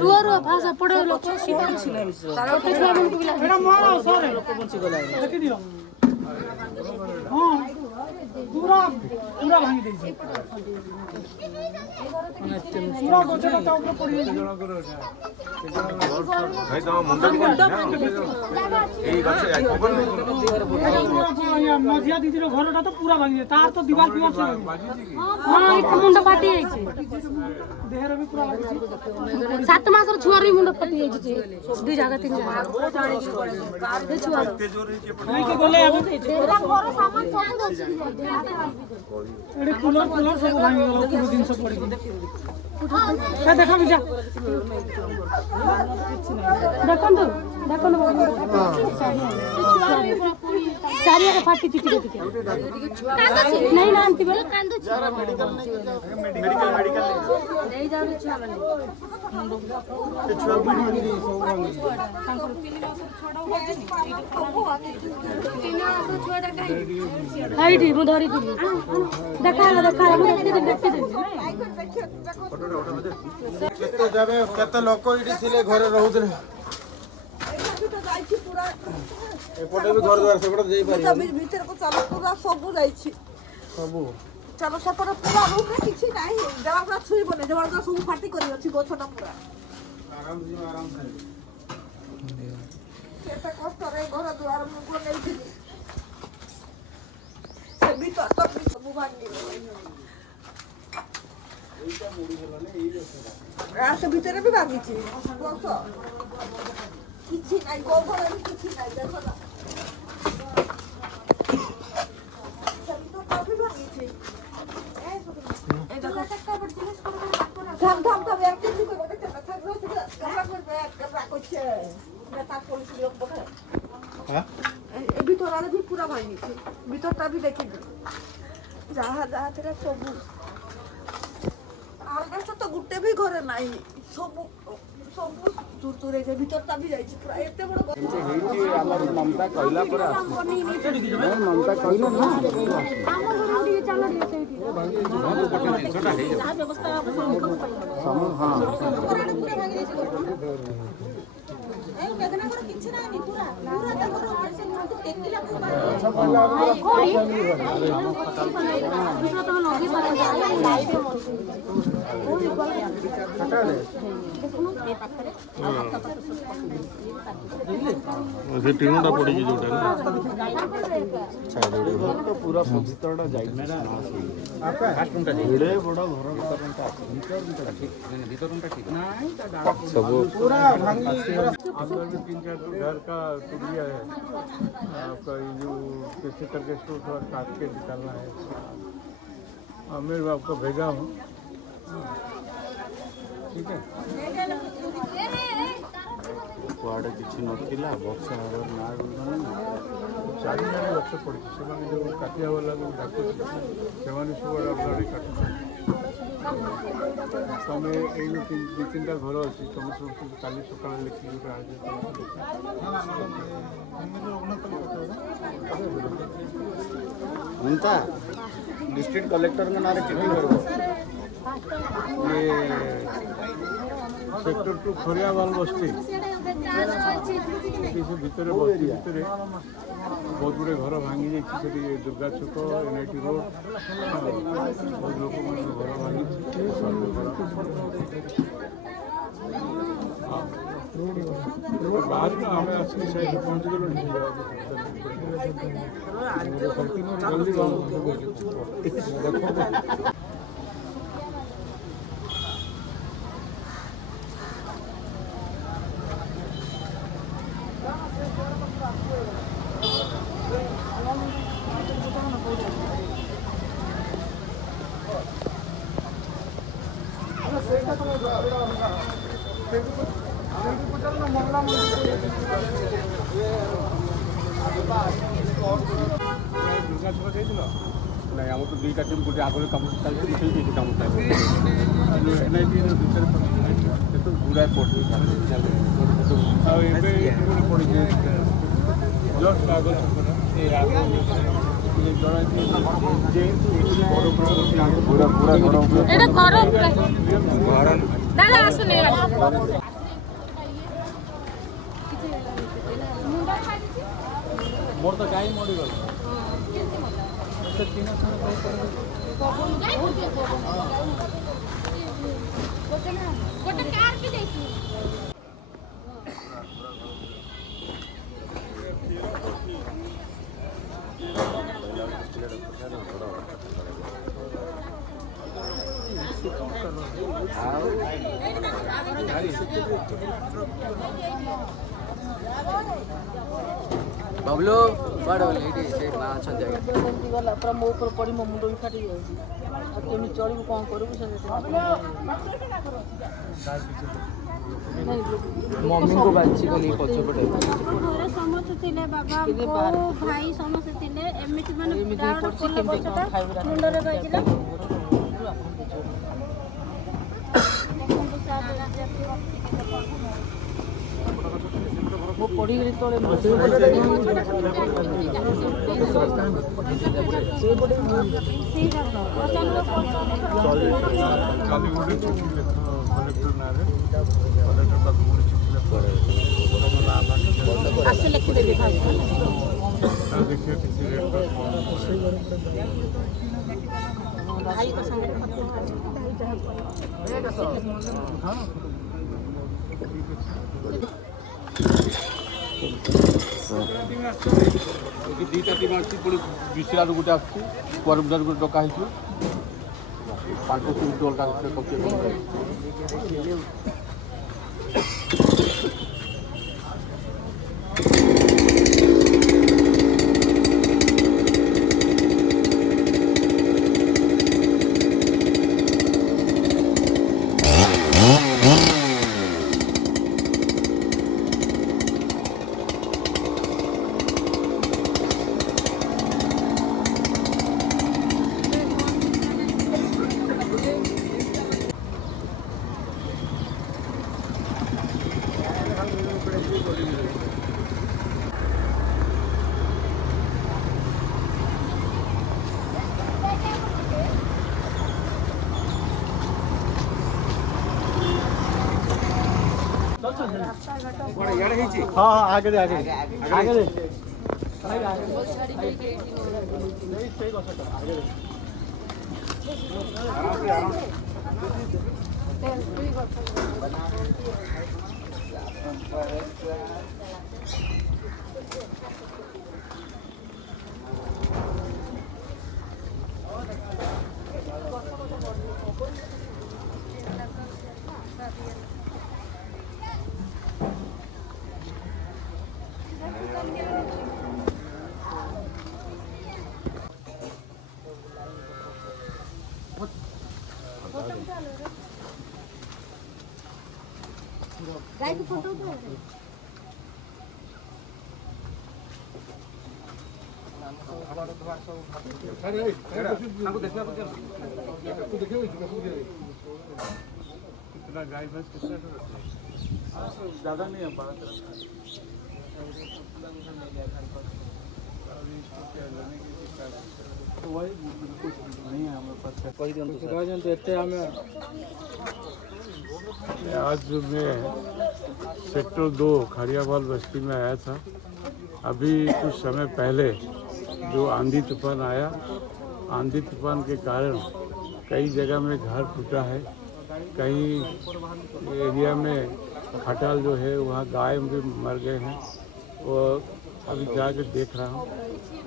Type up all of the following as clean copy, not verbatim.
रुआ रुआ भाषा पड़े लोक पूरा पूरा भांगी देइछे पूरा गोचटा ता ऊपर पड़ी भाई तो मुंडा कोन एई गछ पवन मझिया दीदी रो घरटा तो पूरा भांगी दे तार तो दीवार दीवार से हां एक मुंडा फाटी जाइछे देहर भी पूरा भांगी 7 मास रो छुआ रे मुंडा फाटी जाइछे दु जगह 3 जगह दे छुआ नहीं के गोले अब तेरा घर सामान सब दछि एडे कूलर कूलर सब भांगी गेलो पूरा दिन सब पड़ी ए देखा बिजा देखंतु देखंतु चारिया के फाटी चिटी के नहीं ना अंति बेला कांदो यार मेडिकल मेडिकल नहीं जाऊ रे छुआ माने छुआ वीडियो नहीं सब हाइडी मु धरी दिली देखा मु देखते केते जाबे केते लोक इडी थिले घरे रहउतले एपटे भी घर द्वार सेपटे जाई पारी भीतर को चलो पूरा सब जाइछि सबु चलो सेपटे पूरा रूम रे किछि नाही जवा पूरा छुई बने जवा सब फाटी करी अछि गोछटा पूरा आराम से केते कष्ट रे घर द्वार मु को नै छी से भीतर तो सब भांगी एइटा मुड़ी गेला ने एइ रसरा रात भीतर भी भांगी छी कोस किछि नाही को घर भी किछि नाही देखो ना सब तो काफी भांगी छी ए देखो टक्का पड़ती है धाम धाम का यार किछि को देखते ना था रोज कपड़ा पर बैग कपड़ा कुछ मैं ता पुलिस लोग बखा हां ए भीतर वाला भी पूरा भांगी छी भीतरटा भी देखि जहाँ जहाँ तेरा सब आलगाछ तो गुटे भी घरे नाही सब सब तुरतुरे जे भीतरटा भी जाइछि पूरा एते बड़ हेiti हमर ममता कहला पर ममता कहला ना हमर घर दिए चलो दिए सेठी छोटा हे जा व्यवस्था हां ए केतना कर किछि नाही पूरा पूरा देखो से मुंडो देखिला पूरा कोडी दूसरा तो लगी पर लाइव से टिणोटा पड़ी जोटा तो पूरा पवित्रटा जाई आपका हास्टनटा एडे बड़ा घर भीतरटा ठीक नहीं सब पूरा भांगी अंदर में 3-4 तो घर का टूट गया है आपका ये जो किसी तरह के स्टोर थोड़ा काट के निकालना है मैं आपको भेजा हूँ ठीक है कुआड़े किसी नथिला बक्सा हवर ना चारि जन गछ पड़े से जो काटिया वाला जो डाक से सब गाड़ी काटु तुम ये 2-3टा घर अच्छी तुम सब काली सका लिखी उनका डिस्ट्रिक्ट कलेक्टर में नारे चिट्ठी कर ये सेक्टर 2 खोरियावाल बस्ती भितर बस्ती भितर बहुत गुड़े घर भांगी जाइए दुर्गा छक NIT रोड बहुत लोक घर भांगी बाहर आम आसिक साइड पहुँच गलु जल्दी ନାଇଁ ଆମର ତ ଦୁଇଟା ଟିମ୍ ଗୋଟେ ଆଗରେ କାମ ଚାଲିଛି ଗୋଟେ ଏଇଠି କାମ ଚାଲିଛି କେତେ ଗୁଡ଼ାଏ ପଡ଼ିଛି ଆଉ ଏବେ ଗୋଟେ ପଡ଼ିଛି ଜଷ୍ଟ ଆଗ ମୋର ତ ଗାଈ ମରିଗଲା ଗୋଟେ କାର ବି ଯାଇଛି बबलू बड़ एठी से ना अछन जगह ଏମିତି ଗଲା ପୁରା ମୋ ଉପରେ ପଡ଼ି ମୋ ମୁଣ୍ଡ ବି ଫାଟି ଯାଉଛି ଆଉ କେମିତି ଚଳିବୁ କ'ଣ କରିବୁ ସେ मम्मी को बाची को नहीं पछपटे ଘରେ ସମସ୍ତେ ଥିଲେ ବାବା ବୋଉ ଭାଇ ସମସ୍ତେ ଥିଲେ ଏମିତି ମାନେ ମୁଣ୍ଡରେ ବାଜିଲା ମୁଁ ପଡ଼ିଗଲି ତଳେ କାଲି ଗୋଟେ ଚିଠି ଲେଖ କଲେକ୍ଟର ନାଁରେ କଲେକ୍ଟର ପାଖକୁ ଗୋଟେ ଚିଠି ଲେଖ ଆସି ଲେଖିଦେବି ଦେଖିବା କିଛି ରେଟ୍ ଭାଇଙ୍କ ସାଙ୍ଗରେ ଦୁଇଟା ଟିମ୍ ଆସୁଛି ପୁଣି ବିଶ୍ରାରୁ ଗୋଟେ ଆସୁଛି କୁଆରବୁଦାରୁ ଗୋଟେ ଡକା ହେଇଛି ପାଞ୍ଚ ଟିମ୍ ଅଲଗା ପକେଇ हाँ हाँ आगे दे आगे आगे दे गाय की फोटो उठाओ कितना गाय भैंस कितना ज़्यादा नहीं है 12 वही कुछ नहीं है हमारे पास आज मैं सेक्टर 2 खड़ियावाल बस्ती में आया था। अभी कुछ समय पहले जो आंधी तूफान आया, आंधी तूफान के कारण कई जगह में घर टूटा है, कई एरिया में खटाल जो है वहाँ गाय भी मर गए हैं। वो अभी जाकर देख रहा हूँ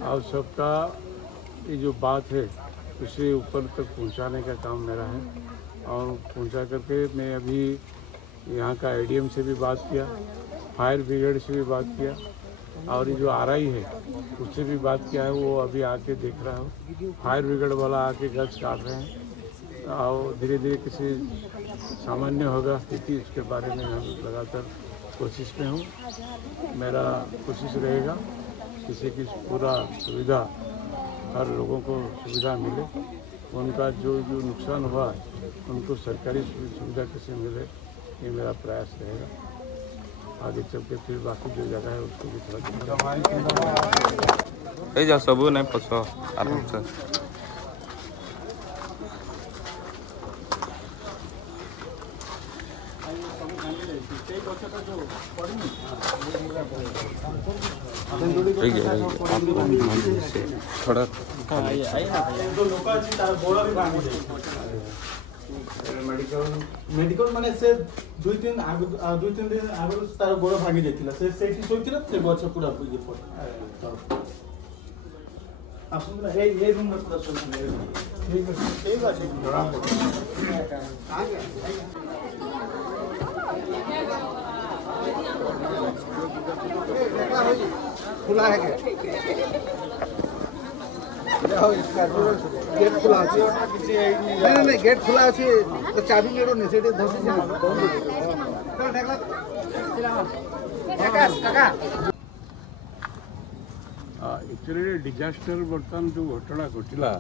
और सबका ये जो बात है उसे ऊपर तक पहुँचाने का काम मेरा है और पहुँचा करके मैं अभी यहाँ का एडीएम से भी बात किया, फायर ब्रिगेड से भी बात किया और ये जो आरआई है उससे भी बात किया है। वो अभी आके देख रहा हूँ, फायर ब्रिगेड वाला आके गज काट रहे हैं और धीरे धीरे किसी सामान्य होगा स्थिति, उसके बारे में हम लगातार कोशिश में हूँ। मेरा कोशिश रहेगा किसी की पूरा सुविधा, हर लोगों को सुविधा मिले, उनका जो नुकसान हुआ है उनको सरकारी सुविधा कैसे मिले, ये मेरा प्रयास रहेगा। आगे चल के फिर बाकी जो जगह है उसको भी थोड़ा जा सबू नहीं पसो आराम से। थोड़ा मेडिकल माने से 2-3 दिन आगु तार गोड़ भांगी जाइतिला से सेठी सोइतिला से गछ पूरा ये पड़ आपन ए रूम में पूरा सोइतिला ठीक है जोड़ा आ गया खुला है क्या जाओ इसका गेट खुला আছে नहीं गेट खुला আছে तो चाबी मेरो ने सेटे धसी जा काका एक्चुअली डिजास्टर बर्तमान जो घटना घटला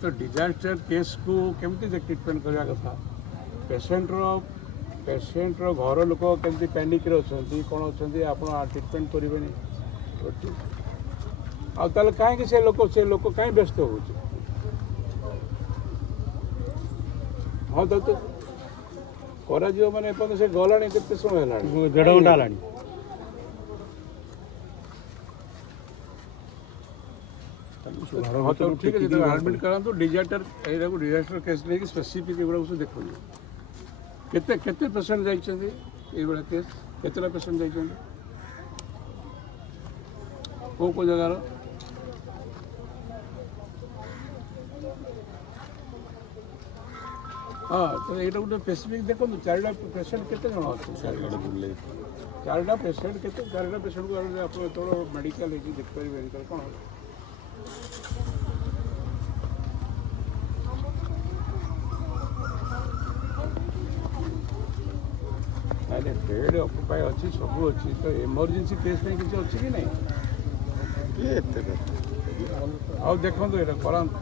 तो डिजास्टर केस को केमती ट्रिटमेंट करवा कथा पेसेंटर घर लोक केमती पैनिक अच्छा कौन अच्छा आप ट्रिटमेंट करेंगे आल कहीं से लोक कहीं व्यस्त हो हाँ तो कर मैंने से गला के समय है 1.5 घंटा है हाँ तो ठीक है एडमिट करा तो डिजास्टर केस नहीं स्पेसिफिक एगुड़ा सब देखो केते पेसेंट जाइछन्ती एगुड़ा केस केतेटा पेसेंट जाइछन्ती को जगार हाँ तो ये गोटे स्पेसिफिक देखो 4टा पेसेंट केते जन अच्छे 4टा पेसेंट केते 4टा पेसेंट को आप मेडिकल देखिए मेडिकल कौन नहीं बेड अकुपाई अच्छी सब अच्छी तो इमरजेंसी केस में किसी अच्छी कि नहीं ଆଉ ଦେଖନ୍ତୁ ଏଇଟା କରାନ୍ତୁ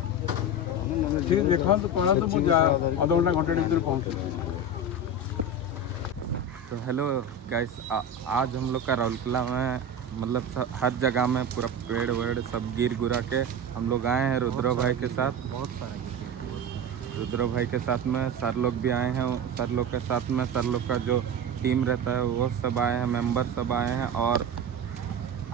ଠିକ୍ ଦେଖନ୍ତୁ କରାନ୍ତୁ ମୁଁ ଅଧଘଣ୍ଟା ଘଣ୍टे ଭିତରେ ପହଞ୍ଚୁଛି। तो हेलो गाइस, आज हम लोग का राउरकेला में मतलब हर जगह में पूरा पेड़ वेड़ सब गिर गुरा के हम लोग आए हैं रुद्र भाई के साथ। बहुत सारा रुद्र भाई के साथ में सर लोग भी आए हैं। सर लोग के साथ में सर लोग का जो टीम रहता है वो सब आए हैं, मेंबर सब आए हैं। और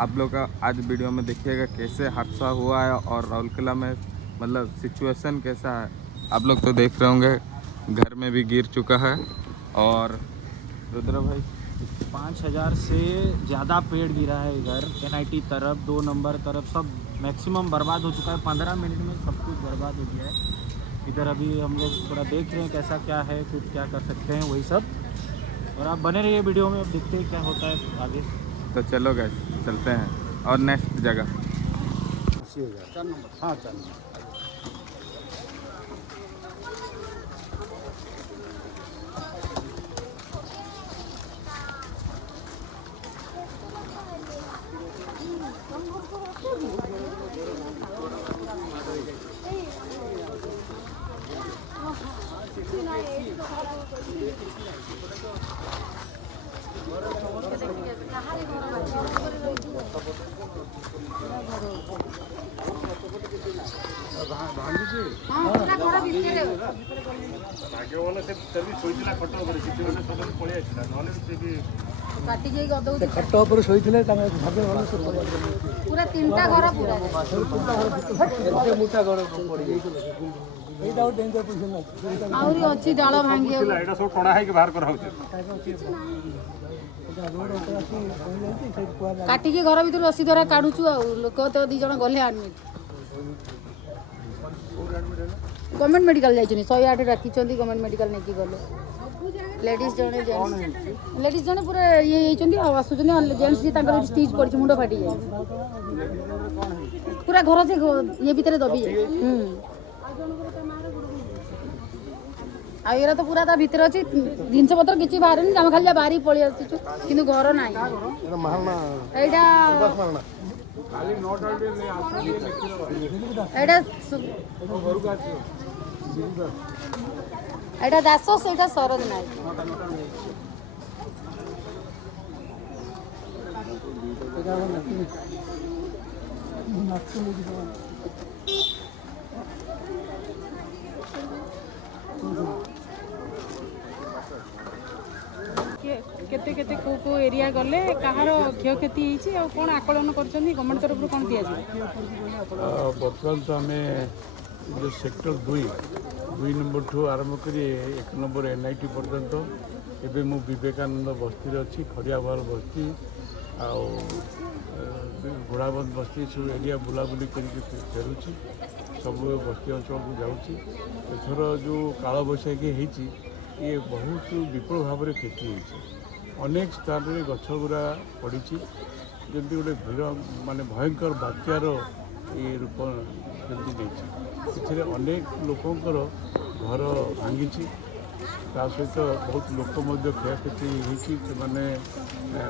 आप लोग का आज वीडियो में देखिएगा कैसे हादसा हुआ है और राउरकेला में मतलब सिचुएशन कैसा है। आप लोग तो देख रहे होंगे घर में भी गिर चुका है। और रुद्र भाई 5000 से ज़्यादा पेड़ गिरा है इधर NIT तरफ 2 नंबर तरफ सब मैक्सिमम बर्बाद हो चुका है। 15 मिनट में सब कुछ बर्बाद हो गया है। इधर अभी हम लोग थोड़ा देख रहे हैं कैसा क्या है, कुछ क्या कर सकते हैं वही सब। और आप बने रहिए वीडियो में, अब देखते हैं क्या होता है आगे। तो चलो गए चलते हैं और नेक्स्ट जगह। हाँ 4 नंबर खट ऊपर शोई पूरा 3टा घर पूरा मोटा घर आहरी अच्छी डाल भांगी सब टणा है बाहर करा काटिकी घर भीतर रसी द्वारा काढुचु आ लोक तो 2 जण गले एडमिट गवर्नमेंट मेडिकल जाइछनी 108 राखिछन्ती गवर्नमेंट मेडिकल नेकी गले लेडीज जणे पूरा ये होइछन्ती आ आसुछन्ती जेंट्स जी तांकर स्टिच पड़छि मुंडो फाटी जाय पूरा घर से ये भीतर दबी जाय एरा तो पूरा ता भीतर अच्छी जिनस पत्र किसी बाहर नहीं आम खाली बाहरी पलि आसुचु किंतु घर ना एटा एटा दास सेटा सरद नायक केते केते को एरिया गले कहार क्षयक्षति होती और कौन आकलन कर गवर्नमेंट तरफ कौन दि बर्तमान तो आम जो सेक्टर 2 नंबर ठू आरंभ कर 1 नंबर NIT पर्यंत एवं मु विवेकानंद बस्ती अच्छी खड़ियाबाल बस्ती घोड़ाबंद बस्ती सब एरिया बुलाबुली करके फेरुची सब बस्ती अंचल को जाऊँगी एथर जो काल बैशाखी होती ये बहुत विपुल भाव में क्षति होती अनेक स्थान में गछ गुड़ा पड़ी जमी गोटे भीड़ माने भयंकर बात्यार ये रूप जमी नहीं अनेक लोकंर घर भांगी सहित बहुत लोक क्षयक्षति होती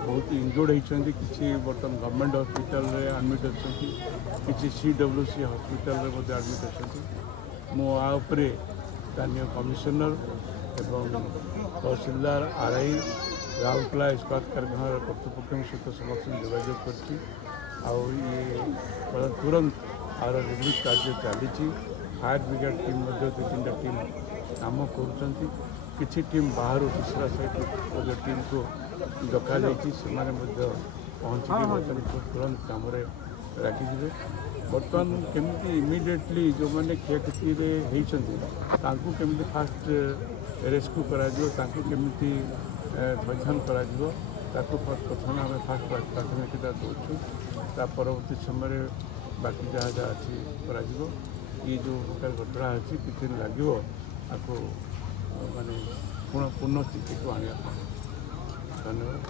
बहुत इंजोर्ड होती किसी बर्तमान गवर्नमेंट हॉस्पिटल रे एडमिट अच्छा किसी CWC हॉस्पिटल रे एडमिट अच्छा मुझे स्थानीय कमिशनर एवं तहसीलदार RI राउरकेला इस्पात कारखाना कर्तृपक्ष सहित समस्त जोगाजोग कर तुरंत आर रिलीफ कार्य चली फायर ब्रिगेड टीम 2-3टा टीम काम कर टीम बाहर तीसरा साइड टीम को डका पहुँची तुरंत कम लगिजे बर्तमान केमी इमिडिएटली जो मैंने क्षयक्षति होती फास्ट रेस्क्यू करमी थैथान प्रथम आम फास्ट प्राथमिकता दूसु परवर्ती समय बाकी जहाँ जहाँ अच्छी ये जो प्रकार घटना अच्छी किसी लगे आपको माने पूर्ण स्थिति को आने धन्यवाद।